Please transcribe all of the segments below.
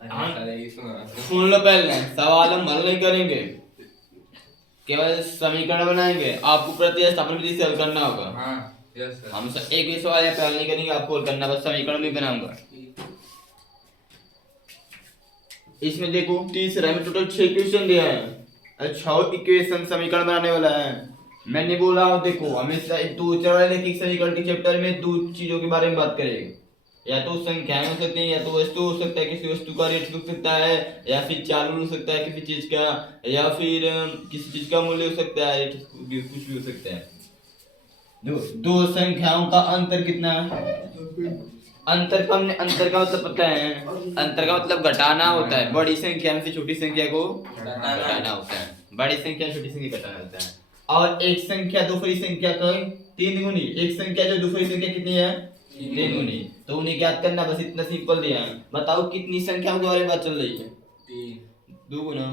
सुन लो, पहले सवाल हम हल नहीं करेंगे, केवल समीकरण बनाएंगे। आपको प्रतिस्थापन विधि से हल करना होगा। हम एक भी सवाल या हल नहीं करेंगे, आपको हल करना, बस समीकरण भी बनाऊंगा। इसमें देखो तीसरा में टोटल 6 क्वेश्चन दिया है, 6 इक्वेशन समीकरण बनाने वाला है। मैंने बोला देखो हमेशा दो रैखिक समीकरण के चैप्टर में दो चीजों के बारे में बात करेंगे, या तो संख्याएं हो सकती हैं, या तो वस्तु हो सकता है, किसी वस्तु का रेट हो सकता है, या फिर चालू हो सकता है किसी चीज का, या फिर किसी चीज का मूल्य हो सकता है, कुछ भी हो सकता है। दो संख्याओं का अंतर कितना है? अंतर का मतलब पता है? अंतर का मतलब घटाना होता है। बड़ी संख्या से छोटी संख्या को घटाना होता है, बड़ी संख्या छोटी संख्या घटाना होता है। और एक संख्या दूसरी संख्या का 3 गुनी, एक संख्या जो दूसरी संख्या कितनी है? 3 गुनी। तो उन्हें ज्ञात करना, बस इतना सिंपल दिया है। बताओ कितनी संख्याओं के बारे में बात चल रही है? 2 गुना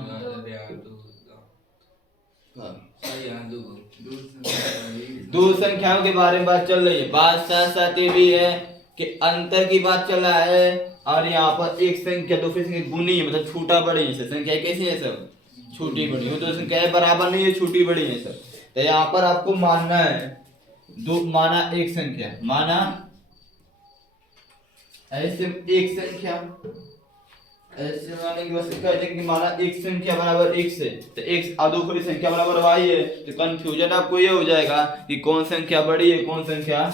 दो संख्याओं के बारे में बात चल रही है। बात साथ साथ ये भी है कि अंतर की बात चल रहा है, और यहाँ पर एक संख्या दूसरी संख्या गुनी है, मतलब छोटा बड़ी है। संख्या कैसी है सब? छोटी बड़ी है। तो संख्या बराबर नहीं है, छोटी बड़ी है सब। तो यहाँ पर आपको मानना है माना एक संख्या, माना ऐसे एक संख्या, ऐसे मानेंगे बस कह देंगे माना एक संख्या बराबर एक से, तो एक दूसरी संख्या बराबर वाई है। तो कंफ्यूजन आपको ये हो जाएगा कि कौन संख्या बड़ी है कौन संख्या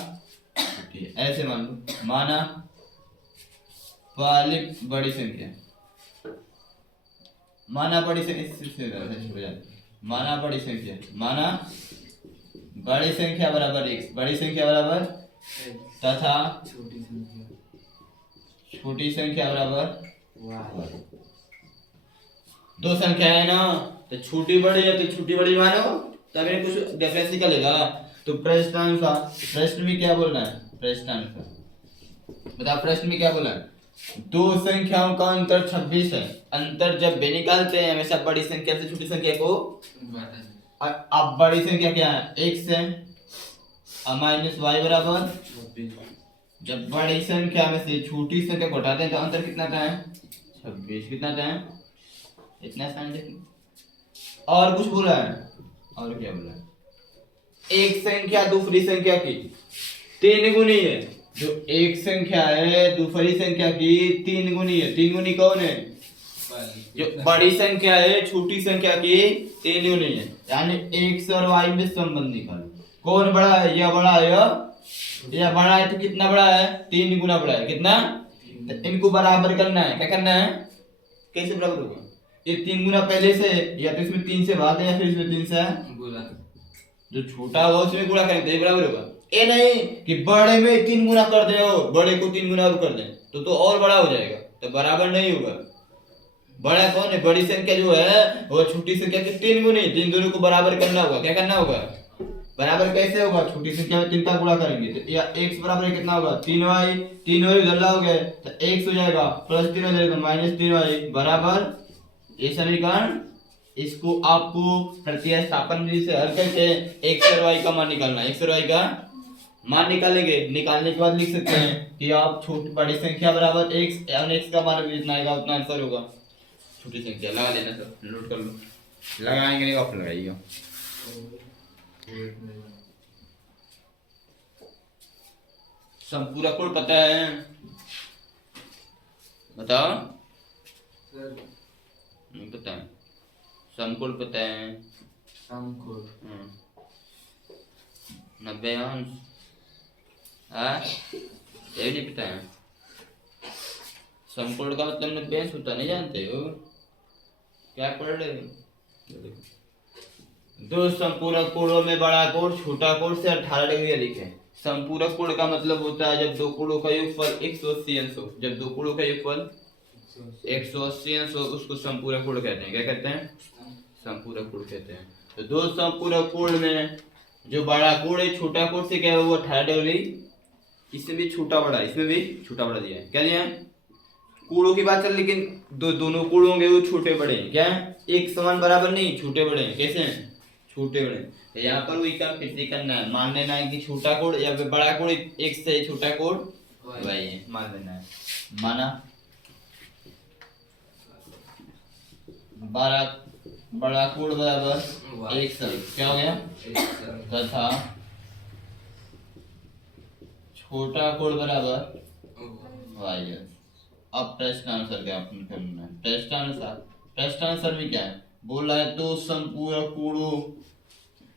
छोटी है। ऐसे मान लो, माना पहली बड़ी संख्या, माना बड़ी संख्या, माना बड़ी संख्या, माना बड़ी संख्या बराबर x, बड़ी संख्या बराबर तथा छोटी संख्या बराबर y। दो संख्या है ना, तो छोटी बड़ी है तो छोटी बड़ी मानो, तभी कुछ डिफरेंस निकलेगा। तो प्रश्नानुसार, प्रश्न में क्या बोलना है? प्रश्नानुसार बताओ, प्रश्न में क्या बोला है? दो संख्याओं का अंतर 26 है। अंतर जब भी निकालते हैं हमेशा बड़ी संख्या से छोटी संख्या को, अब बड़ी संख्या क्या है? x है, माइनस वाई बराबर। जब बड़ी संख्या में से छोटी संख्या को हटाते हैं तो अंतर कितना आता है? 26। कितना आता है? इतना आसान देखिए। और कुछ बोला है? और क्या बोला है? एक संख्या दूसरी संख्या की 3 गुनी है। जो एक संख्या है दूसरी संख्या की 3 गुनी है। 3 गुनी कौन है? जो बड़ी संख्या है छोटी संख्या की 3 गुनी है। यानी x और y में संबंध निकालो, कौन बड़ा है? यह बड़ा है यह बड़ा है। तो कितना बड़ा है? 3 गुना बड़ा है। कितना? तो इनको बराबर करना है। क्या करना है? कैसे बराबर होगा? ये 3 गुना पहले से, या तो इसमें 3 से भाग दें या फिर इसमें 3 से गुणा। जो छोटा होगा उसमें गुणा करें तो ये बराबर होगा। ये नहीं कि बड़े में 3 गुना कर दे और बड़े को 3 गुना और कर दें तो और बड़ा हो जाएगा, तो बराबर नहीं होगा। बड़ा कौन है? बड़ी संख्या जो है वो छोटी संख्या के 3 गुनी। 3 दोनों को बराबर करना होगा। क्या करना होगा? बराबर कैसे होगा? छोटी संख्या में 3 का गुणा करेंगे तो या x बराबर कितना होगा? 3y। 3y उधर लाओगे तो x हो जाएगा, प्लस 3 हो जाएगा माइनस 3y बराबर। ये समीकरण, इसको आपको प्रतिस्थापन विधि से हल करके x और y का मान निकालना है। x और y का मान निकालेंगे, निकालने के बाद लिख सकते हैं कि आप छोटी बड़ी संख्या बराबर x और x का मान जितना आएगा उतना आंसर होगा। छोटी संख्या लगा देना सर, नोट कर लो। लगाएंगे नहीं आप लगाइएगा। संपूरक कोण पता है? बताओ। नहीं पता है। समकोण पता है? समकोण 90 अंश। ये नहीं पता है? समकोण का मतलब 90 अंश होता, नहीं जानते हो? क्या पढ़ रहे हो? दो संपूरक कोणों में बड़ा कोण छोटा कोण से 18 डिग्री अधिक है। संपूरक कोण का मतलब होता है जब दो कोणों का योगफल 180 अंश हो। जब दो कोणों का योगफल 180 अंश हो उसको संपूरक कोण कहते हैं। क्या कहते हैं? संपूरक कोण कहते हैं। तो दो संपूरक कोण में जो बड़ा कोण है छोटा कोण से क्या है वो 18 डिग्री, इसमें भी छोटा बड़ा, इसमें भी छोटा बड़ा दिया है। क्या दिया है? कोणों की बात चल, लेकिन दोनों कोण होंगे वो छोटे बड़े हैं। क्या एक समान बराबर नहीं, छोटे बड़े हैं। कैसे हैं? छोटे बड़े। तो यहाँ पर वही काम फिर से करना है, मान लेना है कि छोटा कोण या बड़ा कोण x से छोटा कोण y है, मान लेना है। माना बारह बड़ा कोण बराबर एक सर, क्या हो गया, तथा छोटा कोण बराबर वाई। अब प्रश्नानुसार क्या अपन करना है, प्रश्नानुसार में क्या है, बोला है दो संपूरक कोणों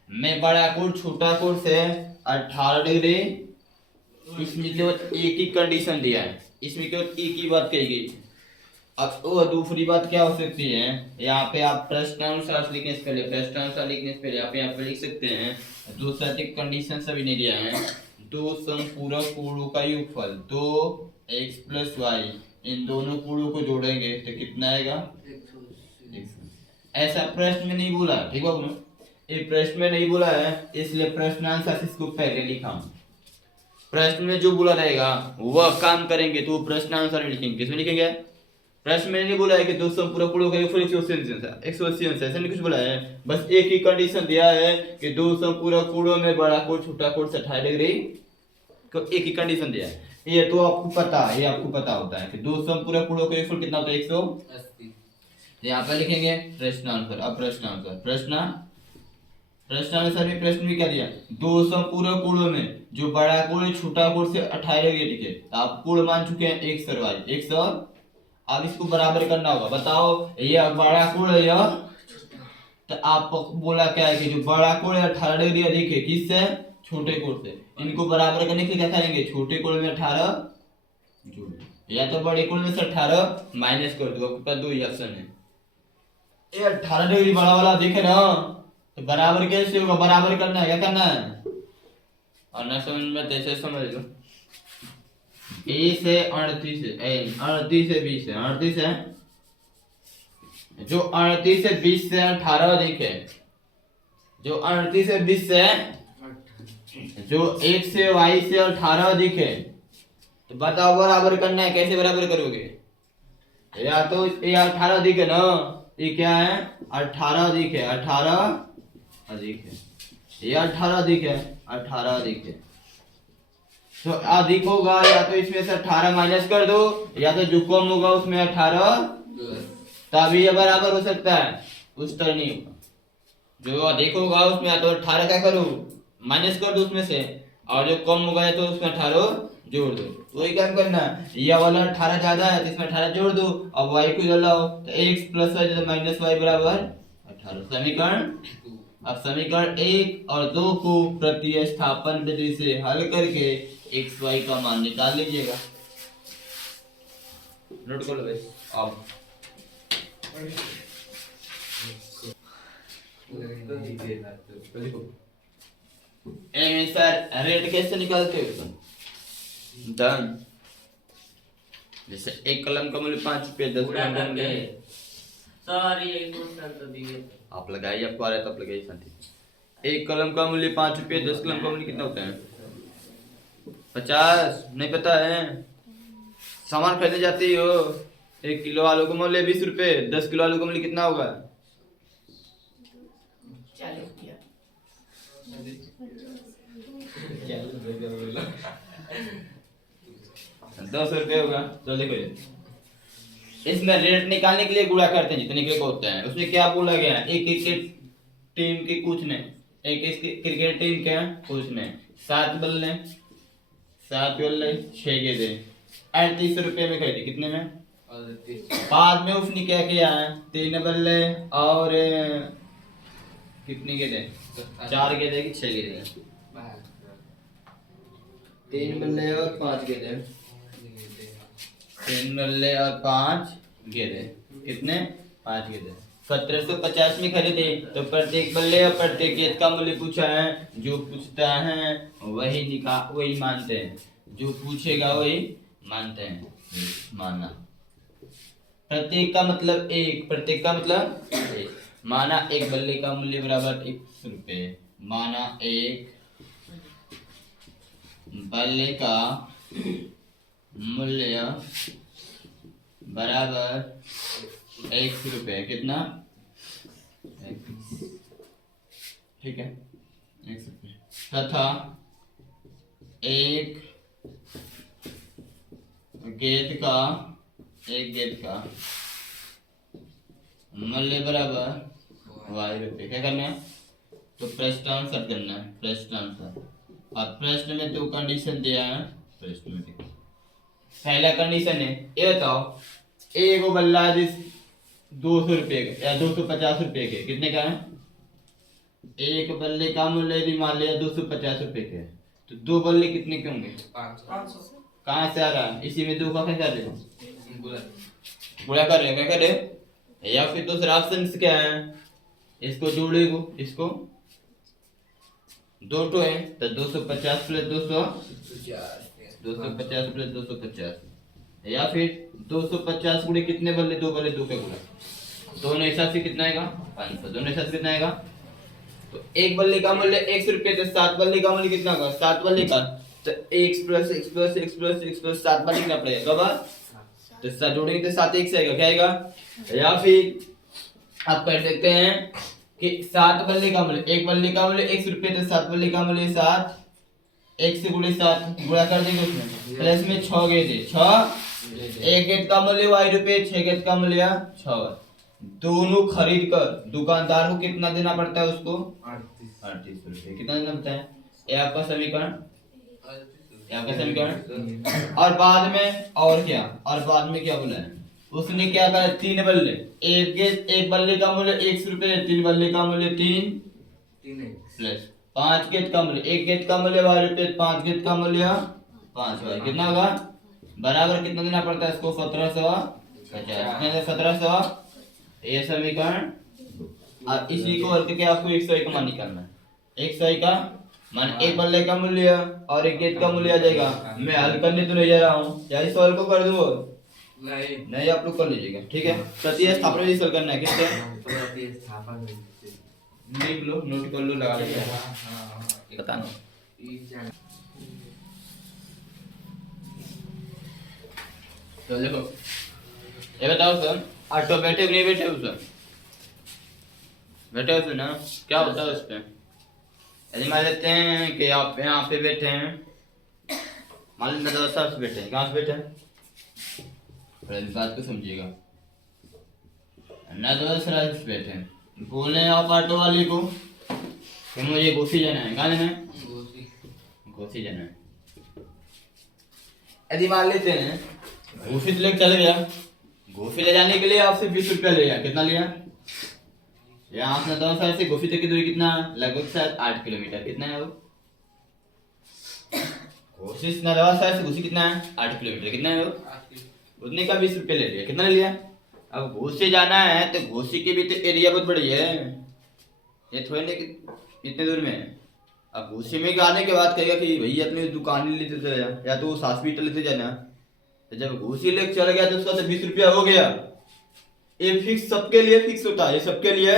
में बड़ा कोण छोटा कोण से 18 डिग्री, इसमें केवल एक ही कंडीशन दिया है, इसमें केवल एक ही बात कही गई। अब वो दूसरी बात क्या हो सकती है, यहाँ पे आप प्रश्नानुसार लिखने से पहले, प्रश्नानुसार लिखने से पहले आप यहाँ पे लिख सकते हैं, दूसरा एक कंडीशन सभी नहीं दिया है, दो संपूरक कोणों का योगफल, दो एक्स प्लस वाई, इन दोनों कोणों को जोड़ेंगे तो कितना आएगा, 180। ऐसा प्रश्न में नहीं बोला, ठीक है, ये प्रश्न में नहीं बोला है, इसलिए प्रश्नानुसार इसको पहले लिखा। प्रश्न में जो बोला रहेगा वह काम करेंगे तो प्रश्नानुसार में लिखेंगे, किसमें लिखेंगे, प्रश्न में नहीं बोला है कि दो संपूरक कोणों का योगफल 180 अंश, ऐसा नहीं कुछ बोला है, बस एक ही कंडीशन दिया है कि दो संपूरक कोणों में बड़ा कोण छोटा कोण से 18 डिग्री, तो एक ही कंडीशन दिया है। ये तो आपको पता है, ये आपको पता होता है कि दो संपूरक कोणों का योगफल कितना होता है, 180। यहाँ पे लिखेंगे प्रश्नानुसार। अब प्रश्नानुसार में प्रश्न भी क्या दिया, दो संपूरक कोणों में जो बड़ा कोण छोटा कोण से 18 डिग्री, ठीक है, तो आप कोण मान चुके हैं 100 वाई 100। अब इसको बराबर करना होगा, बताओ ये बड़ा कोण है यह, तो आप बोला क्या है कि जो बड़ा कोण है 18 डिग्री अधिक है किससे, छोटे कोण से, इनको बराबर करने के लिए क्या करेंगे, छोटे कोण में 18 जोड़, या तो बड़े कोण में से 18 माइनस कर दो, आपके पास दो ही ऑप्शन है, ये 18 डिग्री बड़ा वाला दिखे ना, तो बराबर कैसे होगा, बराबर करना है, क्या करना है, और न समझ में तैसे समझ लो, ए से 38 है, 38 से 20 है, 38 है, जो 38 से 20 से 18 अधिक है, जो 38 से 20 से, जो 1 से y से 18 अधिक है, तो बताओ बराबर करना है, कैसे बराबर करोगे, या तो ये 18 अधिक है ना, ये क्या है 18 अधिक है, 18 अधिक है, ये 18 अधिक है, 18 अधिक है, तो अधिक होगा या तो इसमें से 18 माइनस कर दो, या तो जो कम होगा उसमें 18 तभी ये बराबर हो सकता है, उस तरह नहीं होगा, जो अधिक होगा उसमें या तो 18 क्या करो माइनस कर दो उसमें से, और जो कम होगा तो उसमें 18 जोड़ दो, तो वही काम करना, ये वाला 18 ज्यादा है तो इसमें 18 जोड़ दो, अब y को इधर लाओ तो x plus y minus y बराबर 18, समीकरण। अब समीकरण 1 और 2 को प्रतिस्थापन विधि से हल करके x y का मान निकाल लीजिएगा, नोट कर लो भाई। अब सर रेट कैसे निकालते हो, डन, जैसे एक कलम का मूल्य 5 रुपये, 10 कलम का मूल्य, सर ये क्वेश्चन तो दिए आप लगाइए, आपको आ रहा है तो आप लगाइए शांति। एक कलम का मूल्य 5 रुपये, 10 कलम का मूल्य कितना होता है, 50, नहीं पता है, सामान खरीदने जाती हो, 1 किलो आलू का मूल्य 20 रुपये, 10 किलो आलू का मूल्य कितना होगा, 10 रुपये होगा। तो देखो इसमें रेट निकालने के लिए गुणा करते हैं जितने के होते हैं, उसमें क्या बोला गया है, एक क्रिकेट टीम के कुछ ने, एक क्रिकेट टीम के कुछ ने 7 बल्ले 6 गेंदे 38 रुपये में खरीदी, कितने में, बाद में उसने क्या किया है, 3 बल्ले और कितनी गेंदे, 4 गेंदे की 6 गेंदे, 3 बल्ले और 5 गेंदे, 3 बल्ले और 5 गेंदे, कितने, 5 गेंदे, 1750 में खरीदे, तो प्रत्येक बल्ले और प्रत्येक गेंद का मूल्य पूछा है, जो पूछता है वही मानते हैं, जो पूछेगा वही मानते हैं, माना, प्रत्येक का मतलब एक, प्रत्येक का मतलब एक, माना एक बल्ले का मूल्य बराबर 1 रुपये, माना एक बल्ले का मूल्य बराबर 1 रुपये, कितना, ठीक है, 1 रुपये, तथा एक गेंद का मूल्य बराबर वाई रुपये। क्या करना है? तो प्रश्न आंसर करना है, प्रश्न आंसर। और प्रश्न में तो कंडीशन दिया है, प्रश्न में देखो पहला कंडीशन है, ये बताओ एक बल्ला जिस 200 रुपये का या 250 रुपये के, कितने का है? एक बल्ले का मूल्य यदि मान लिया 250 रुपये के, तो दो बल्ले कितने के होंगे? 500। कहाँ से आ रहा है? इसी में दो का क्या कर रहे हो? गुणा कर रहे हो, क्या कर रहे हो? या फिर दूसरा ऑप्शन क्या है? इसको जोड़ेगो, इसको दो टो है तो 250 प्लस 200 250 प्लस 250, या फिर 250 गुणे कितने बल्ले? दो बल्ले, दो का गुणा, दोनों हिसाब से कितना आएगा? 500। दोनों हिसाब से कितना आएगा? तो एक बल्ले का मूल्य 100 रुपये, तो 7 बल्ले का मूल्य कितना होगा? 7 बल्ले का तो x plus x plus x plus x plus 7 बार लिखना पड़ेगा। कब? तो 7 जोड़ेंगे तो 7 1 से आएगा, क्या आएगा? या फिर आप कर सकते हैं कि 7 बल्ले का मूल्य, एक बल्ले का मूल्य 100 रुपये, तो 7 बल्ले का मूल्य 7, 1 से गुणे 7 गुणा कर देंगे उसमें, प्लस में 6 गए थे 6, एक गेट का मूल्य y रुपये, 6 गेट का मूल्य 6। दोनों खरीद कर दुकानदार को कितना देना पड़ता है? उसको 38 रुपये। कितना देना पड़ता है? ये आपका समीकरण, ये आपका समीकरण। और बाद में और क्या? और बाद में क्या बोला है? उसने क्या कहा? 3 बल्ले, एक बल्ले का मूल्य 100 रुपये, 3 बल्ले का मूल्य 3 प्लस 5 गेट का मूल्य, एक गेट का मूल्य y रुपये, 5 गेट का मूल्य 5y, कितना होगा? बराबर कितना देना पड़ता है इसको? 1750। 1700, ये समीकरण। और इसी को हल करके आपको 101 का मान निकालना है। 101 का मान एक बल्ले का मूल्य और एक गेट का मूल्य आ जाएगा। मैं हल करने तो नहीं जा रहा हूँ, या इस सवाल को कर दूँ? नहीं, आप लोग कर लीजिएगा, ठीक है। प्रतिस्थापन भी हल करना है, किससे? लिख लो, नोट कर लो, लगा लो, बताना। तो देखो, ये बताओ सर, ऑटो बैठे नहीं बैठे हो सर? बैठे हो सर ना? क्या होता है उस पे? यदि मान लेते हैं कि आप यहाँ पे बैठे हैं, मान लो नदवासा से बैठे हैं, कहाँ से बैठे हैं? बात को समझिएगा, नदवासा से बैठे हैं, बोले आप ऑटो वाले को कि मुझे घोसी जाना है। कहाँ जाना है? घोसी जाना है। यदि मान लेते हैं घोसी तो लेकर चले गया, घोसी ले जाने के लिए आपसे 20 रुपया लिया, कितना लिया? यहाँ से नदवासा से घोसी तक की दूरी कितना? लगभग शायद 8 किलोमीटर। कितना है वो? घोसी से नदवासा से घोसी कितना है? 8 किलोमीटर। कितना है वो? उतने का 20 रुपये ले लिया। कितना ले लिया? अब घोसी जाना है तो घोसी की भी तो एरिया बहुत बड़ी है, ये थोड़ी नहीं कि इतने दूर में है। अब घोसी में आने के बाद कहेगा कि भैया अपनी दुकान लेते चले जा, या तो उस हॉस्पिटल लेते जाना। तो जब घोसी लेके चला गया तो उसका तो 20 रुपया हो गया। ये फिक्स सबके लिए फिक्स होता है, ये सबके लिए।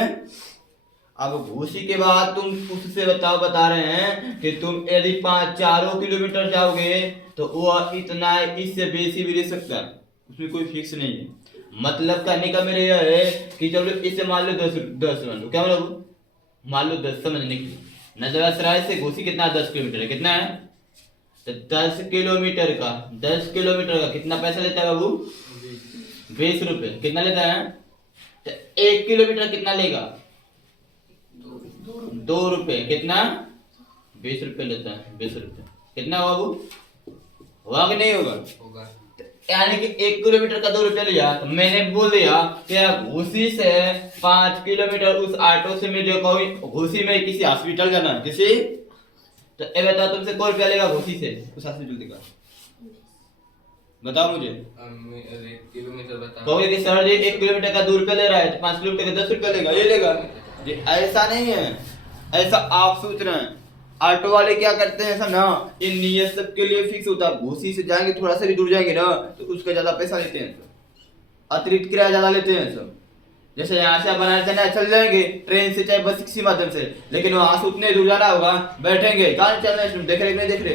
अब घोसी के बाद तुम उससे बता रहे हैं कि तुम यदि 4 किलोमीटर जाओगे तो वो इतना, इससे बेसी भी ले सकता है, उसमें कोई फिक्स नहीं है। मतलब कहने का मेरे यह है कि चलो इसे मान लो 10 मान लो, क्या मतलब मान लो 10 समझने के लिए। नदवासराय से घोसी कितना? 10 किलोमीटर है। कितना है? तो 10 किलोमीटर का कितना पैसा लेता है बाबू? 20 रुपये। कितना लेता है? तो 1 किलोमीटर कितना लेगा? 2 रुपये। कितना? 20 रुपये लेता है, 20 रुपये। कितना बाबू? होगा कि नहीं होगा? यानी कि 1 किलोमीटर का 2 रुपया लिया, तो मैंने बोल दिया कि घोसी से 5 किलोमीटर उस ऑटो से मुझे कोई घोसी में किसी हॉस्पिटल जाना है, किसी, तो ये बताओ तुमसे कोई रुपया लेगा घोसी से उस हॉस्पिटल का? बताओ मुझे। किलोमीटर बता। कहोगे कि सर जी 1 किलोमीटर का 2 रुपया ले रहा है तो 5 किलोमीटर का 10 रुपया लेगा, ये लेगा? ऐसा नहीं है, ऐसा आप सोच रहे हैं। ऑटो वाले क्या करते हैं ऐसा ना, ये नियत सबके लिए फिक्स होता है। घोसी से जाएंगे, थोड़ा सा भी दूर जाएंगे ना तो उसका ज्यादा पैसा लेते हैं, अतिरिक्त किराया ज्यादा लेते हैं सब। जैसे यहाँ से बनारस जाना चल जाएंगे ट्रेन से चाहे बस किसी माध्यम से, लेकिन वहां से उतने दूर जाना होगा, बैठेंगे, कहाँ चल रहे हैं, देख रहे नहीं देख रहे?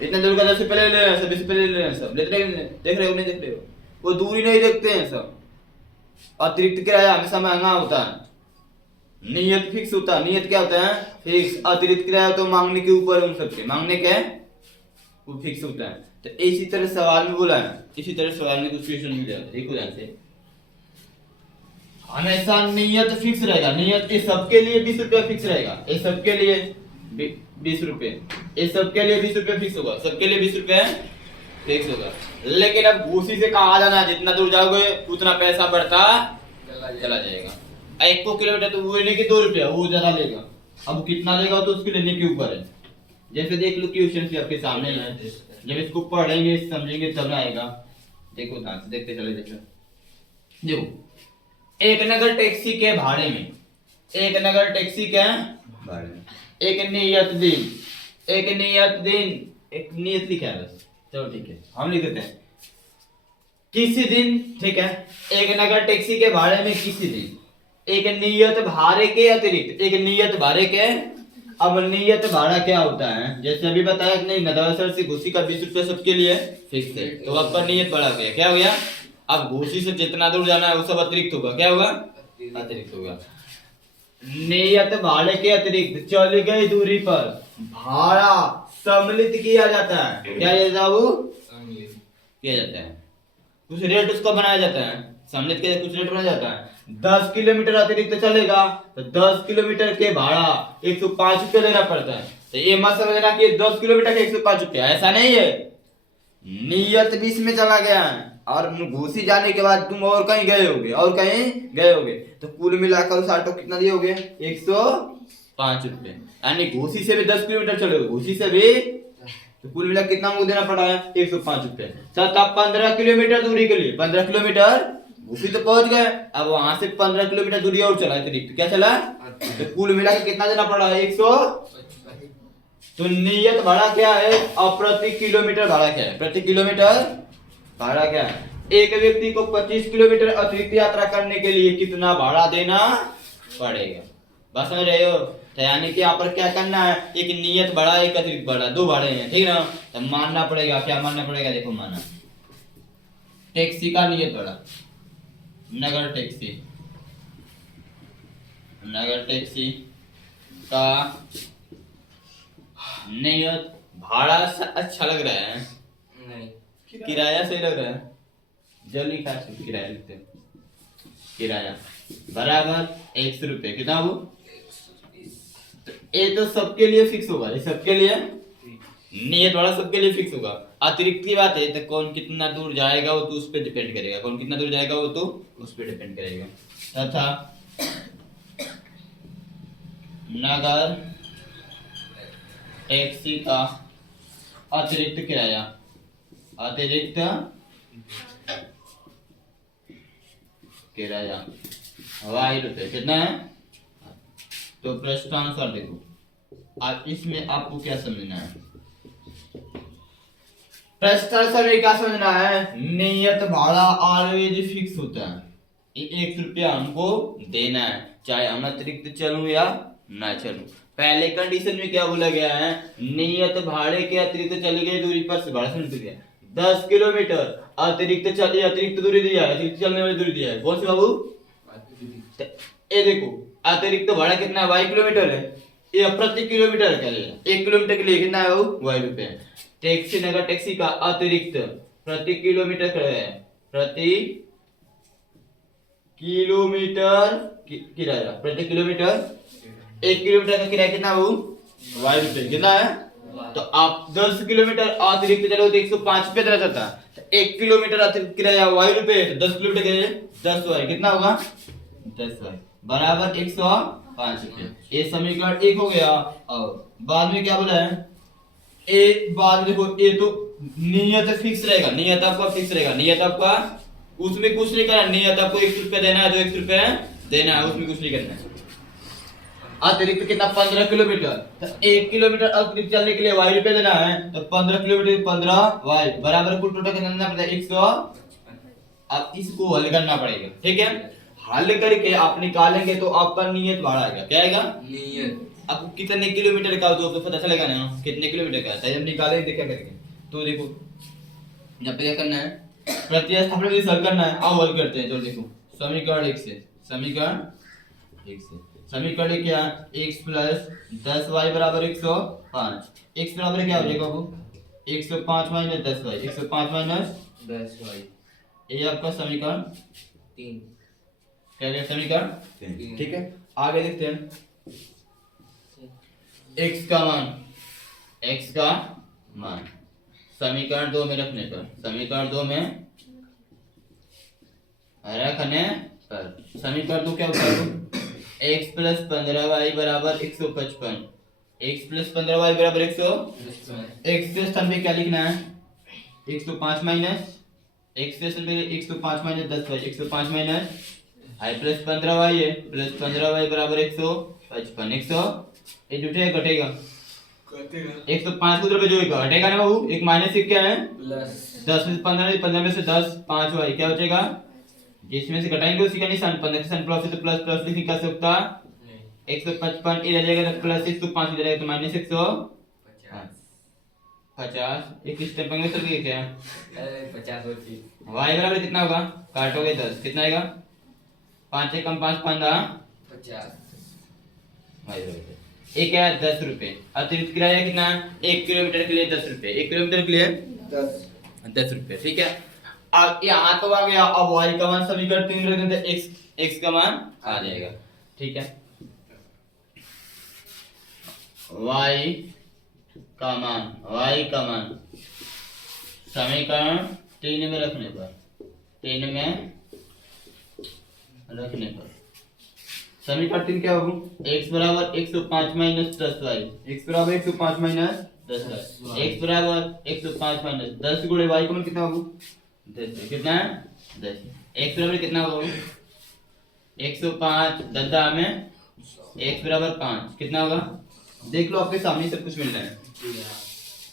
इतने दूर का 10 रुपये ले रहे हैं सब, 20 रुपये ले रहे हैं सब, लेते रहे, देख रहे हो नहीं देख रहे हो? वो दूरी नहीं देखते हैं सब। अतिरिक्त किराया हमेशा महंगा होता है, नियत फिक्स होता है। नियत क्या होता है? फिक्स। अतिरिक्त किराया तो मांगने के ऊपर, उन सबके मांगने के वो फिक्स होता है। तो इसी तरह सवाल में बोला है, इसी तरह सवाल में कुछ क्वेश्चन मिल जाता है। एक उदाहरण से हमेशा नियत फिक्स रहेगा। नियत ये सबके लिए 20 रुपया फिक्स रहेगा। ये सबके लिए 20 रुपये, ये सबके लिए 20 रुपये फिक्स होगा। सबके लिए 20 रुपये फिक्स होगा। लेकिन अब घूसी से कहा जाना, जितना दूर जाओगे उतना पैसा बढ़ता चला जाएगा। 1 किलोमीटर तो वो नहीं कि 2 रुपया, वो ज्यादा लेगा। अब कितना लेगा तो उसके लेने के ऊपर है। जैसे देख लो क्वेश्चन भी आपके सामने ही है, जब इसको पढ़ेंगे समझेंगे तब आएगा। देखो ध्यान से देखते चले। देखो एक नगर टैक्सी के भाड़े में, एक नगर टैक्सी के भाड़े में एक नियत दिन, एक नियत दिन, एक नियत लिखा है बस, चलो ठीक है हम लिख देते हैं किसी दिन। ठीक है, एक नगर टैक्सी के भाड़े में किसी दिन एक नियत भाड़े के अतिरिक्त, एक नियत भाड़े के। अब नियत भाड़ा क्या होता है, जैसे अभी बताया कि नहीं, नदासर से घुसी का 20 रुपये सबके लिए फिक्स है, तो आपका नियत भाड़ा हो गया। क्या हो गया, अब घुसी से जितना दूर जाना है वो सब अतिरिक्त होगा। क्या होगा, अतिरिक्त होगा। नियत भाड़े के अतिरिक्त चली गई दूरी पर भाड़ा सम्मिलित किया जाता है। क्या किया जाता है, वो किया जाता है, कुछ रेट उसका बनाया जाता है। सम्मिलित किया कुछ रेट बनाया जाता है। 10 किलोमीटर अतिरिक्त चलेगा तो 10 किलोमीटर के भाड़ा 105 रुपये देना पड़ता है। तो ये मत समझना कि 10 किलोमीटर के 105 रुपया, ऐसा नहीं है। नियत 20 में चला गया है और घूसी जाने के बाद तुम और कहीं गए होगे, और कहीं गए होगे, तो कुल मिलाकर उस ऑटो कितना दिए होगे, 105 रुपये। यानी घूसी से भी 10 किलोमीटर चलोगे, घूसी से भी, तो कुल मिला कितना मुझे देना पड़ा है, 105 रुपये। तब 15 किलोमीटर दूरी के लिए, 15 किलोमीटर उसी तो पहुंच गए। अब वहां से 15 किलोमीटर दूरी और चला अतिरिक्त, क्या चला, तो कुल मिला के कितना देना पड़ा है, 100। तो नियत भाड़ा क्या है और प्रति किलोमीटर भाड़ा क्या है, प्रति किलोमीटर भाड़ा क्या है। एक व्यक्ति को 25 किलोमीटर अतिरिक्त यात्रा करने के लिए कितना भाड़ा देना पड़ेगा, बस समझ रहे हो। तो यानी कि यहाँ पर क्या करना है, एक नियत भाड़ा एक अतिरिक्त भाड़ा, दो भाड़े हैं, ठीक ना। तो मानना पड़ेगा, क्या मानना पड़ेगा, देखो माना टैक्सी का नियत भाड़ा, नगर टैक्सी, नगर टैक्सी का नियत भाड़ा अच्छा लग रहा है, नहीं किराया सही लग रहा है, जो लिखा है किराया लिखते हैं, किराया बराबर 100 रुपये, कितना वो, तो ये तो सबके लिए फिक्स होगा, ये सबके लिए नियत भाड़ा सबके लिए फिक्स होगा। अतिरिक्त की बात है तो कौन कितना दूर जाएगा वो तो उस पर डिपेंड करेगा, कौन कितना दूर जाएगा वो तो उस पर डिपेंड करेगा। तथा नगर टैक्सी का अतिरिक्त किराया, अतिरिक्त किराया हवाई रुपये कितना है। तो प्रश्नानुसार देखो, अब इसमें आपको क्या समझना है, प्रश्नानुसार में क्या समझना है, नियत भाड़ा ऑलवेज फिक्स होता है, 1 रुपया हमको देना है, चाहे हम अतिरिक्त चलूं या ना चलूं। पहले कंडीशन में क्या बोला गया है, नियत भाड़े के अतिरिक्त चली गई दूरी पर से भाड़ा से दिया 10 किलोमीटर अतिरिक्त चली, अतिरिक्त दूरी दिया है, अतिरिक्त चलने वाली दूरी दिया है, कौन सी बाबू, ये देखो अतिरिक्त भाड़ा कितना है, y किलोमीटर है, ये प्रति किलोमीटर के लिए 1 किलोमीटर के लिए कितना है बाबू, y रुपये। टैक्सी नगर टैक्सी का अतिरिक्त प्रति किलोमीटर है, प्रति किलोमीटर किराया, प्रति किलोमीटर 1 किलोमीटर का किराया कितना वो, y रुपये कितना है। तो आप 10 किलोमीटर अतिरिक्त चलो तो 105 रुपये देना चाहता है, 1 किलोमीटर अतिरिक्त किराया y रुपये, तो 10 किलोमीटर के लिए 10 y कितना होगा, 10 y बराबर 105 रुपये। ये समीकरण 1 हो गया। और बाद में क्या बोला है, ए बाद देखो, ये तो नियत फिक्स रहेगा, नियत आपका फिक्स रहेगा, नियत आपका उसमें कुछ नहीं करना, नियत आपको 1 रुपये देना है तो 1 रुपये देना है, उसमें कुछ नहीं करना है। अतिरिक्त कितना, 15 किलोमीटर, तो 1 किलोमीटर अतिरिक्त चलने के लिए y रुपये देना है, तो 15 किलोमीटर 15 y बराबर कुल टोटल कितना देना पड़ेगा, 100। अब इसको हल करना पड़ेगा, ठीक है। हल करके आप निकालेंगे तो आपका नियत भाड़ा आएगा, क्या आएगा, नियत। आपको कितने किलोमीटर का तो पता चलेगा ना, कितने किलोमीटर का है, जब निकालेंगे देखा करेंगे। तो देखो यहाँ पे क्या करना है, प्रतिस्थापन विधि हल करना है, आओ हल करते हैं। तो देखो समीकरण 1 से, समीकरण 1 से, समीकरण क्या, x प्लस 10y बराबर 105, x बराबर क्या हो जाएगा बाबू, 105 माइनस 10y, 105 माइनस 10y ये आपका समीकरण 3, क्या गया समीकरण? तीन। ठीक है, आगे देखते हैं। x का मान समीकरण 2 में रखने पर, समीकरण 2 में रखने पर समीकरण 2 क्या होता है? x प्लस 15y बराबर 155, x प्लस 15y बराबर 100, x के स्थान पे क्या लिखना है? 105 माइनस x के स्थान पे 105 minus 10y, 105 minus i plus 15y है, प्लस 15y बराबर 155, 100 ये जुटेगा घटेगा? 105 को उधर जो घटेगा ना बाबू, एक माइनस एक क्या है? प्लस 10 में से 15, 15 में से 10, 5y क्या बचेगा? जिसमें से घटाएंगे उसी का निशान, 15 के निशान प्लस है तो प्लस प्लस नहीं कर सकता, 155 इधर जाएगा तो प्लस 105 इधर जाएगा तो माइनस 150, एक स्टेप में चल गई क्या? 50 होती y बराबर कितना होगा? काटोगे 10 कितना आएगा? 5 से कम 5 15 50 y बराबर एक क्या है? 10 रुपए। अतिरिक्त किराया कितना? 1 किलोमीटर के लिए 10 रुपए, 1 किलोमीटर के लिए 10 रुपए। ठीक है, अब यहाँ तो आ गया। अब y का मान समीकरण 3 रख देते, x का मान आ जाएगा। ठीक है, y का मान समीकरण 3 में रखने पर समीकरण 3 क्या होगा? x बराबर 105 माइनस 10y, x बराबर 105 माइनस 10y, x बराबर 105 माइनस 10 गुणे y का मान कितना होगा? 10 कितना है? 10। x बराबर कितना होगा? 105 10 में x बराबर 5 कितना होगा? देख लो आपके सामने सब कुछ मिल रहा है,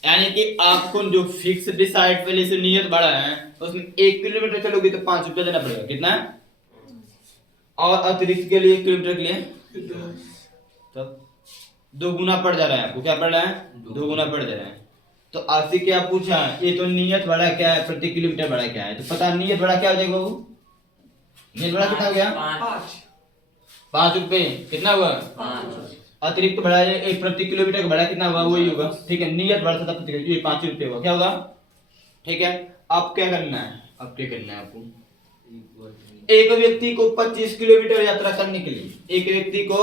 यानी कि आपको जो फिक्स डिसाइड पहले से नियत बढ़ा है उसमें 1 किलोमीटर चलोगे तो 5 रुपया देना पड़ेगा। कितना? और अतिरिक्त के लिए 1 किलोमीटर के लिए तब 2 गुना पड़ जा रहा है आपको। क्या पड़ रहा है? 2 गुना पड़ जा रहा है। तो आपसे क्या पूछा? ये तो नियत बड़ा क्या है, प्रति किलोमीटर बड़ा क्या है, तो पता नियत बड़ा क्या हो जाएगा बाबू? नियत बड़ा कितना हो गया? 5 रुपए। कितना हुआ? 5। अतिरिक्त बड़ा है एक प्रति किलोमीटर का बड़ा कितना होगा? वही होगा। ठीक है, नियत बढ़ा था प्रति किलोमीटर, ये 5 रुपए होगा। क्या होगा? ठीक है, अब क्या करना है? अब क्या करना है आपको? एक व्यक्ति को 25 किलोमीटर यात्रा करने के लिए, एक व्यक्ति को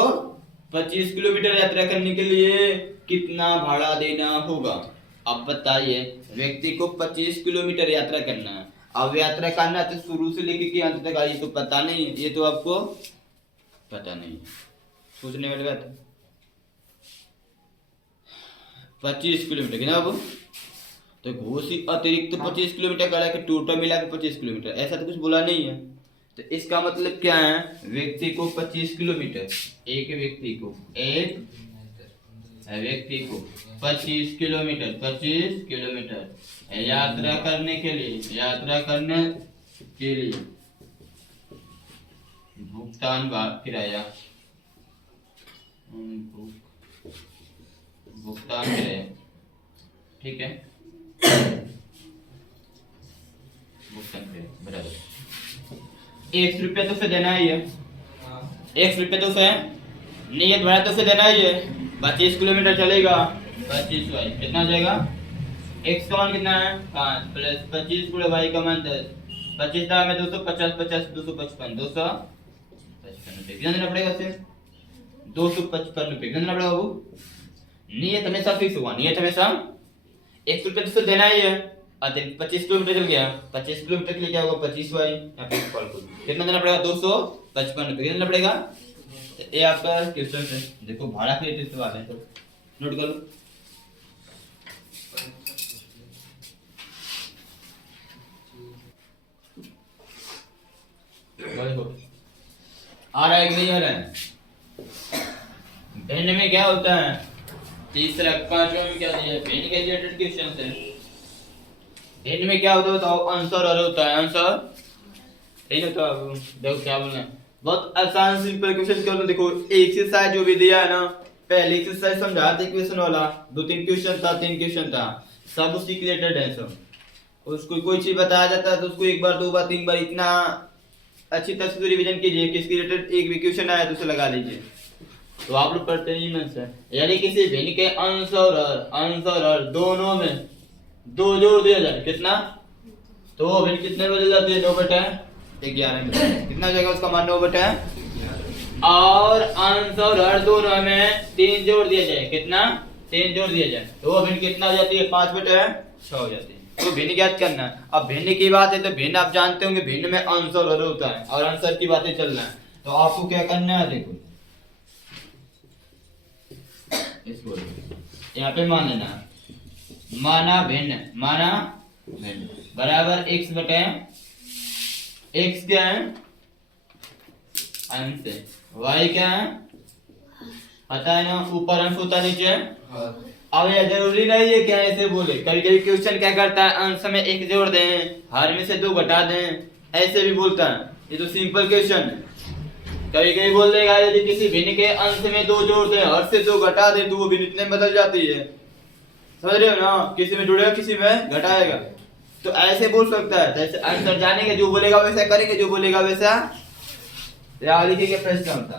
25 किलोमीटर यात्रा करने के लिए कितना भाड़ा देना होगा? अब बताइए, व्यक्ति को 25 किलोमीटर यात्रा करना है। अब यात्रा करना तो शुरू से लेके के अंत तक, ये तो पता नहीं है, ये तो आपको पता नहीं है, सोचने वाली बात। 25 किलोमीटर कितना बाबू? तो घोषी अतिरिक्त 25 किलोमीटर करा के टोटल मिला के 25 किलोमीटर, ऐसा तो कुछ बोला नहीं है। तो इसका मतलब क्या है? व्यक्ति को 25 किलोमीटर, एक व्यक्ति को 25 किलोमीटर यात्रा करने के लिए भुगतान किराया ठीक है, भुगतान किराया बराबर 1 रुपया तो उसे देना ही है, 1 रुपया तो उसे नियत बड़ा तो उसे देना ही है। 25 किलोमीटर चलेगा, 25 वाई कितना हो जाएगा? x का मान कितना है? 5 प्लस 25 गुणे y का मान 10, 25 दाव में 250, 50 255, 255 रुपये कितना देना पड़ेगा? उसे 255 रुपये कितना देना पड़ेगा बाबू? नियत हमेशा फिक्स होगा, नियत हमेशा 1 रुपया तो उसे देना ही है। अतिरिक्त 25 किलोमीटर चल गया, 25 किलोमीटर के लिए क्या होगा? 25 वाई यहाँ पे कॉल करो, कितना देना पड़ेगा? 255 रुपये कितना देना पड़ेगा? ये आपका क्वेश्चन है। देखो भाड़ा के लिए सवाल है, तो नोट कर लो। आ रहा है कि नहीं आ रहा है? भिन्न में क्या होता है? तीसरा 5वां में क्या दिया है? भिन्न के रिलेटेड क्वेश्चन है। भिन्न में क्या होता है बताओ? आंसर और होता है आंसर नहीं होता। देखो क्या बोलना है, बहुत आसान सिंपल क्वेश्चन कर लो। देखो एक्सरसाइज जो भी दिया है ना, पहले एक्सरसाइज समझा थे क्वेश्चन वाला, 2-3 क्वेश्चन था, 3 क्वेश्चन था, सब उसी रिलेटेड है सब। उसको कोई चीज बताया जाता है तो उसको 1 बार 2 बार 3 बार इतना अच्छी तरह से रिवीजन कीजिए, किसके रिलेटेड एक भी क्वेश्चन आया तो उसे लगा लीजिए। तो आप लोग पढ़ते नहीं मन से, यानी किसी भिन्न के अंश और दोनों में 2 जोड़ दिया जाए कितना? तो भिन्न कितने बदल जाते हैं? 2/2 11 में कितना हो जाएगा उसका मान 9/11 और अंश और हर दोनों में 3 जोड़ दिया जाए कितना 3 जोड़ दिया जाए तो वो भिन्न कितना हो जाती है 5/6 हो जाती है तो भिन्न ज्ञात करना है। अब भिन्न की बात है तो भिन्न आप जानते होंगे भिन्न में अंश और हर होता है और अंश की बातें चल रहा है तो आपको क्या करना है देखो इसको यहाँ पे मान लेना माना भिन्न बराबर x क्या है अंश है y क्या है पता है ना ऊपर अंश होता नीचे अब ये जरूरी नहीं है क्या ऐसे बोले कभी कभी क्वेश्चन क्या करता है अंश में 1 जोड़ दें हर में से 2 घटा दें ऐसे भी बोलता है ये तो सिंपल क्वेश्चन है कभी कभी बोल देगा यदि किसी भिन्न के अंश में 2 जोड़ दें हर से 2 घटा दें तो वो भिन्न इतने बदल जाती है समझ रहे हो ना किसी में जुड़ेगा किसी में घटाएगा तो ऐसे बोल सकता है जैसे आंसर जानेंगे जो बोलेगा वैसा करेंगे जो बोलेगा वैसा याद लिखिए प्रश्न होता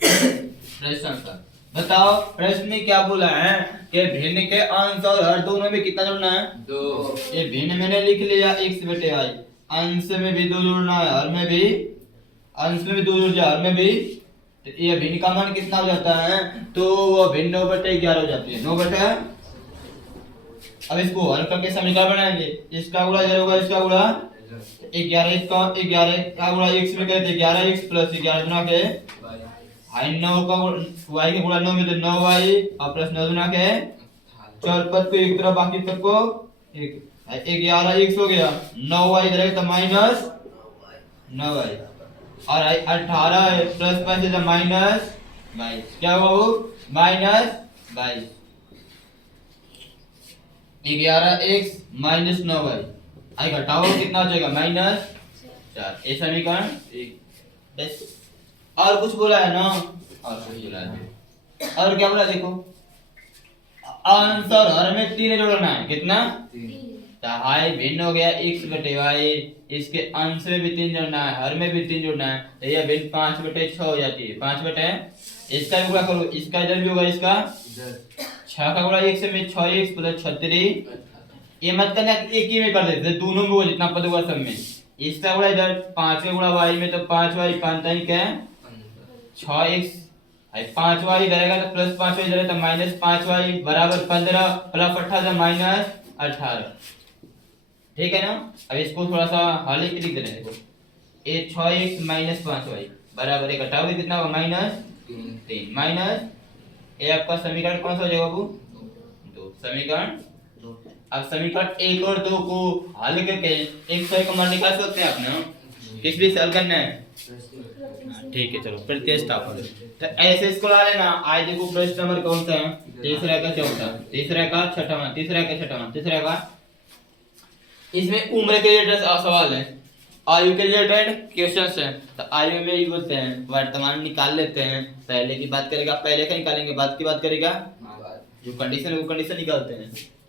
प्रश्न होता बताओ प्रश्न में क्या बोला है कि भिन्न के अंश और हर दोनों में कितना जोड़ना है 2 ये भिन्न मैंने लिख लिया x/y अंश में भी 2 जोड़ना है हर में भी अंश में भी 2 जोड़ दिया हर में भी तो ये भिन्न का मान कितना हो जाता है तो वो भिन्न 9/11 हो जाती है 9 अब इसको हल करके समीकरण बनाएंगे इसका गुणा इधर होगा इसका गुणा 11 का गुणा x में कहते 11x + 11 गुना के हाई 9 का y के गुणा 9 में तो 9y और प्लस 9 गुना के चर पद को एक तरफ बाकी पद को एक 11x हो गया 9y इधर है तो माइनस 9y और 18 है प्लस 5 है माइनस 22 क्या हुआ वो माइनस 22 11x माइनस 9y आई घटाओ कितना हो जाएगा -4 ये समीकरण 1 और कुछ बोला है ना और कुछ बोला है और क्या बोला देखो अंश और हर में 3 जोड़ना है कितना 3 तो हाई भिन्न हो गया x/y इसके अंश में भी 3 जोड़ना है हर में भी 3 जोड़ना है तो ये भिन्न 5/6 हो जाती है 5 इसका भी गुणा करो इसका इधर भी होगा इसका 6 का गुणा 1 से में 6x + 36 ये मत करना एक ही में कर देते दोनों में वो जितना पद हुआ सब में इसका गुणा इधर 5 का गुणा y में तो 5y 5 तारीख है 6x 5y इधर आएगा तो प्लस 5y इधर है तो -5y बराबर 15 प्लस 18 -18 ठीक है ना अब इसको थोड़ा सा हल लिख देना है देखो ये 6x - 5y बराबर ये घटाओगे कितना होगा -3 माइनस ये आपका समीकरण कौन सा हो जाएगा बाबू 2 समीकरण 2 अब समीकरण 1 और 2 को हल करके 100 का मान निकाल सकते हैं आपने किस भी हल करना है ठीक है चलो प्रतिस्थापन तो ऐसे इसको ला लेना आज देखो प्रश्न नंबर कौन सा है तीसरा का चौथा तीसरा का छठवां तीसरा का छठवां तीसरा का इसमें उम्र के रिलेटेड सवाल है आयु के रिलेटेड क्वेश्चंस हैं तो आयु में ही बोलते हैं वर्तमान निकाल लेते हैं पहले की बात करेगा पहले का निकालेंगे बाद की बात करेगा जो कंडीशन है वो कंडीशन निकालते हैं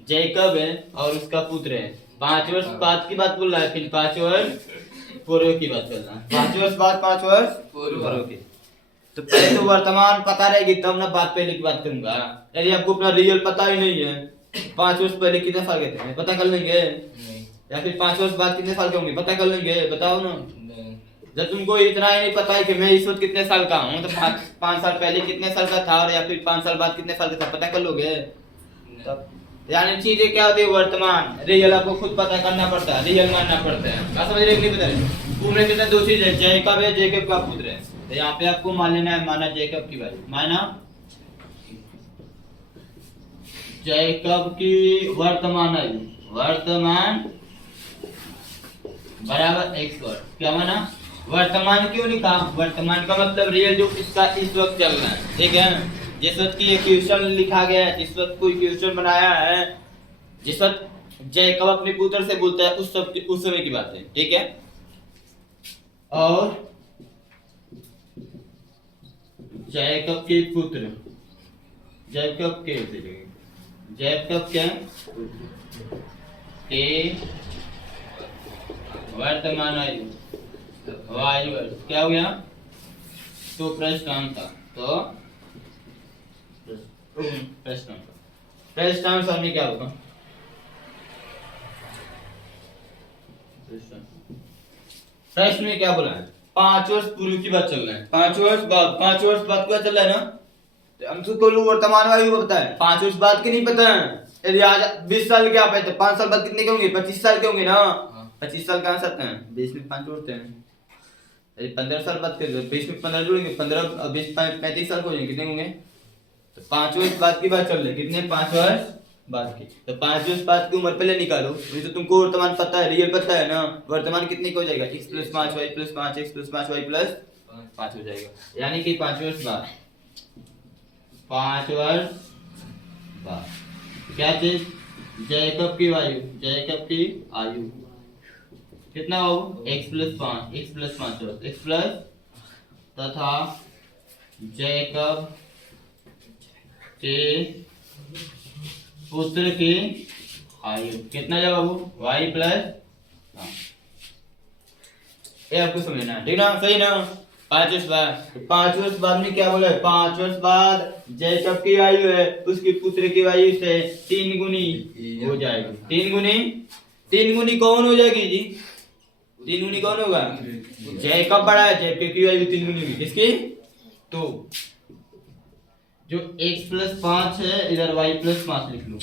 जैकब है और उसका पुत्र है 5 वर्ष बाद की बात बोल रहा है फिर 5 वर्ष पूर्व की बात कर रहा है 5 वर्ष बाद 5 वर्ष पूर्व की तो पहले तो वर्तमान पता रहेगी तब ना बात पहले की बात करूंगा यदि आपको अपना रियल पता ही नहीं है 5 वर्ष पहले कितने साल के थे पता कर लेंगे या फिर 5 वर्ष बाद कितने साल के होंगे पता कर लेंगे बताओ ना जब तुमको इतना ही नहीं पता है कि मैं इस वक्त कितने साल का हूँ तो 5 साल पहले कितने साल का था और या फिर 5 साल बाद कितने साल का था पता कर लोगे तब यानी चीजें क्या होती है वर्तमान रियल आपको खुद पता करना पड़ता है रियल मानना पड़ता है क्या समझ रहे नहीं बता रहे उम्र कितने दो चीज है जैकब है जैकब का पुत्र है तो यहाँ पे आपको मान लेना है माना जैकब की बात माना जैकब की वर्तमान आयु वर्तमान बराबर x वर्ष क्या माना वर्तमान क्यों नहीं कहा वर्तमान का मतलब रियल जो इसका इस वक्त चल रहा है ठीक है जिस वक्त की ये क्वेश्चन लिखा गया है जिस वक्त कोई क्वेश्चन बनाया है जिस वक्त जैकब अपने पुत्र से बोलता है उस समय की बात है ठीक है और जैकब के पुत्र जैकब के वर्तमान आयु क्या हो गया तो प्रश्न था तो प्रश्न आंसर में क्या होगा प्रश्न में क्या बोला है? 5 वर्ष पूर्व की बात चल रहा है, 5 वर्ष बाद क्या चल रहा है ना, तो हम तो वर्तमान वायु को पता है, 5 वर्ष बाद के नहीं पता है। यदि आज 20 साल के आप है तो 5 साल बाद कितने के होंगे? 25 साल के होंगे ना। 25 साल कहाँ से आते हैं? 20 में 5 जोड़ते हैं। यदि 15 साल बाद के 20 में 15 जोड़ेंगे, 15 और 20 35 साल को हो जाएंगे, कितने होंगे? तो 5 वर्ष बाद की बात चल रही है, कितने? 5 वर्ष बाद की। तो 5 वर्ष बाद की उम्र पहले निकालो, तो तुमको वर्तमान पता है, रियल पता है ना। वर्तमान कितने का हो जाएगा? x + 5 y + 5 x + 5 y + 5 हो जाएगा। यानी कि 5 वर्ष बाद, 5 वर्ष बाद क्या चीज? जैकब की आयु, जैकब की आयु कितना हो? x + 5 x प्लस तथा जैकब के पुत्र की आयु कितना जाएगा बाबू? y प्लस, ये आपको समझना है, ठीक ना? सही ना? 5 वर्ष बाद, 5 वर्ष बाद में क्या बोला है? 5 वर्ष बाद जैकब की आयु है, उसके पुत्र की आयु से 3 गुनी हो जाएगी। 3 गुनी कौन हो जाएगी जी? 3 गुनी कौन होगा? जैकब बड़ा है, जैकब की आयु 3 गुनी होगी। किसकी? तो जो x + 5 है, इधर y + 5 लिख लो।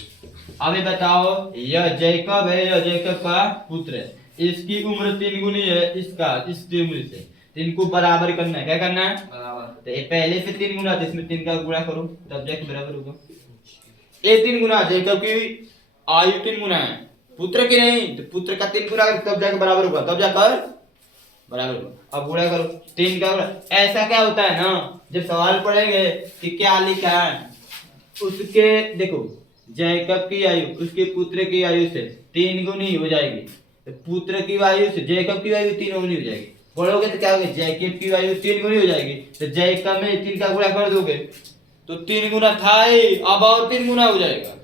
अब ये बताओ, यह जैकब है, यह जैकब का पुत्र है, इसकी उम्र 3 गुनी है इसकी उम्र से, तो इनको बराबर करना है। क्या करना है? बराबर। तो ये पहले से 3 गुना, तो इसमें 3 का गुणा करो, तब जाके बराबर होगा। ये 3 गुना, जैकब की आयु 3 गुना है, पुत्र की नहीं, तो पुत्र का 3 गुना तब जाके बराबर होगा, तब जाकर बराबर होगा। अब गुणा करो, 3 का गुणा। ऐसा क्या होता है ना, जब सवाल पढ़ेंगे कि क्या लिखा है, उसके देखो, जैकब की आयु उसके पुत्र की आयु से 3 गुनी हो जाएगी, तो पुत्र की आयु से जैकब की आयु 3 गुनी हो जाएगी। पढ़ोगे तो क्या होगा? जैकब की आयु 3 गुनी हो जाएगी, तो जैकब में 3 का गुणा कर दोगे तो 3 गुना था ही, अब और 3 गुना हो जाएगा,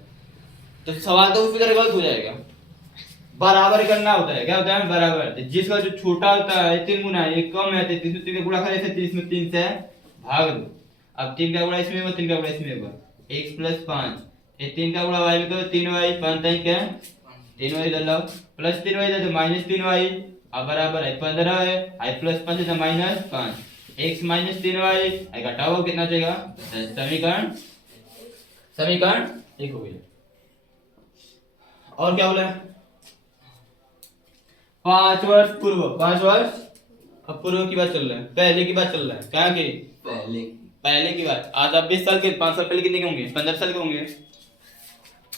तो सवाल तो उसी तरह गलत हो जाएगा। बराबर करना होता है, क्या होता है? बराबर। तो जिसका जो छोटा होता है 3 गुना, ये कम है, तो 3 का गुणा करे थे, 30 में 3 से भाग दो। अब 3 का गुणा इसमें होगा, 3 का गुणा इसमें होगा, x + 5, ये 3 का गुणा y में करो, 3y 5 तक क्या? 3y इधर लाओ, प्लस 3y इधर तो -3y, अब बराबर है 15 है, i + 5 इधर -5, x - 3y, आई घटाओ कितना हो जाएगा? समीकरण 1 हो गया। और क्या बोला है? 5 वर्ष पूर्व, 5 वर्ष अब पूर्व की बात चल रहा है, पहले की बात चल रहा है। क्या की? पहले की बात। आज आप 20 साल के, 5 साल पहले कितने के होंगे? 15 साल के होंगे।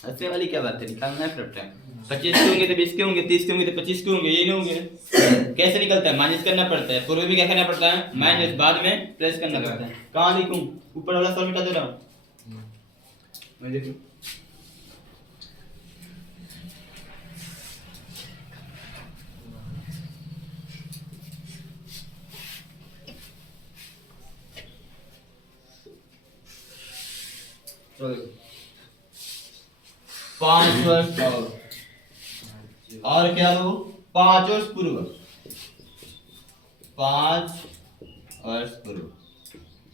हंसने वाली क्या बात है? निकालना है फिर टाइम। 25 के होंगे तो 20 के होंगे, 30 के होंगे तो 25 के होंगे, ये नहीं होंगे। कैसे निकलता है? माइनस करना पड़ता है। पूर्व में क्या करना पड़ता है? माइनस, बाद में प्लस करना पड़ता है। कहाँ लिखूं? ऊपर वाला सॉल्व मिटा दे रहा हूं मैं, देखो चलो 5 वर्ष और क्या हो? 5 वर्ष पूर्व, 5 वर्ष पूर्व,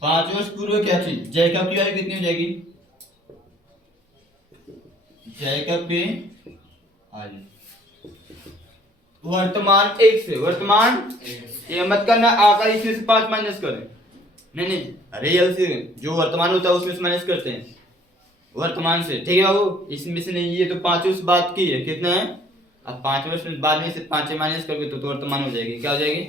5 वर्ष पूर्व क्या चीज? जैकब की आयु कितनी हो जाएगी? जैकब की आयु वर्तमान 1 से, वर्तमान ये मत करना आकर इसमें से 5 माइनस करें, नहीं रियल से जो वर्तमान होता है उसमें से माइनस करते हैं वर्तमान से, ठीक है बाबू? इसमें से नहीं, ये तो 5 वर्ष बाद की है, कितना है? अब 5 वर्ष बाद में से 5 माइनस करके तो वर्तमान हो जाएगी। क्या हो जाएगी?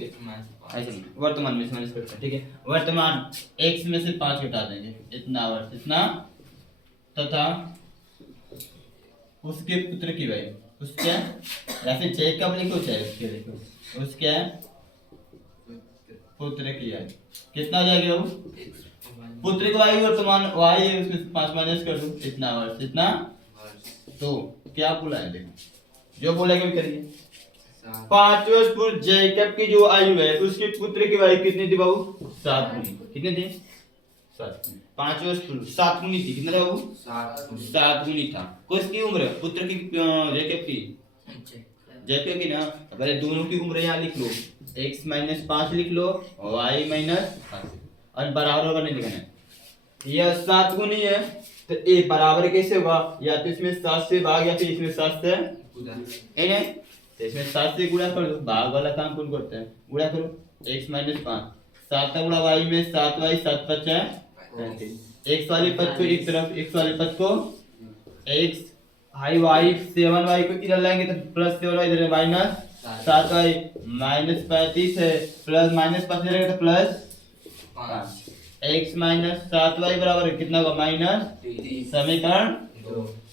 ऐसे नहीं, वर्तमान में से माइनस करते हैं, ठीक है? वर्तमान x में से 5 घटा देंगे, इतना वर्ष, इतना तथा उसके पुत्र की वही, उसके या फिर जैकब लिखो चाहे उसके लिखो, उसके पुत्र की आयु कितना हो जाएगी बाबू? पुत्र की आयु वर्तमान y है, उसमें 5 माइनस कर दो, इतना वर्ष, इतना। तो क्या बोला है? देखो जो बोलेगा करिए। 5 वर्ष पूर्व जैकब की जो आयु है उसके पुत्र की आयु कितनी थी बाबू? 7 गुनी। कितनी थी? 7। 5 वर्ष पूर्व 7 गुनी थी। कितना था बाबू? 7 गुनी था। किसकी उम्र? पुत्र की, जैकब की, जैकब की ना। पहले दोनों की उम्र यहाँ लिख लो, x - 5 लिख लो, y - 5 और बराबर होगा नहीं लिखना है। यह 7 गुनी है तो ये बराबर कैसे होगा? या तो इसमें 7 से भाग या फिर इसमें 7 से, इन्हें तो इसमें 7 से गुणा कर दो, भाग वाला काम कौन करता है, गुणा करो, x माइनस 5, 7 का गुणा y में 7y 7 5 x वाले पद को एक तरफ, x वाले पद को x हाई y 7y को इधर लाएंगे तो प्लस 7y इधर माइनस 7y माइनस 35 है, प्लस माइनस 5 इधर तो प्लस 5, x माइनस 7y बराबर कितना होगा माइनस, समीकरण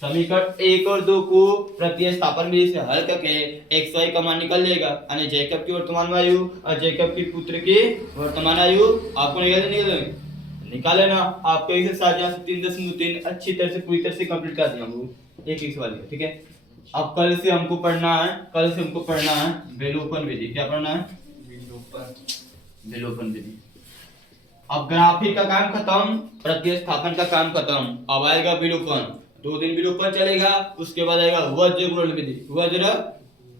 समीकरण 1 और 2 को प्रतिस्थापन विधि से हल करके x y का मान निकल लेगा, यानी जैकब की वर्तमान आयु और जैकब की पुत्र की वर्तमान आयु आपको निकाले ना। आपको एक्सरसाइज यहाँ से 3.3 अच्छी तरह से पूरी तरह से कंप्लीट कर दिया हम एक एक वाली, ठीक है। अब कल से हमको पढ़ना है विलोपन विधि। क्या पढ़ना है, विलोपन विधि। अब ग्राफिक का काम खत्म, प्रतिस्थापन का काम खत्म, अब आएगा विलोपन। 2 दिन विलोपन चलेगा, उसके बाद आएगा वज्र गुणन विधि, वज्र,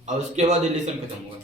और उसके बाद रिलेशन खत्म होगा।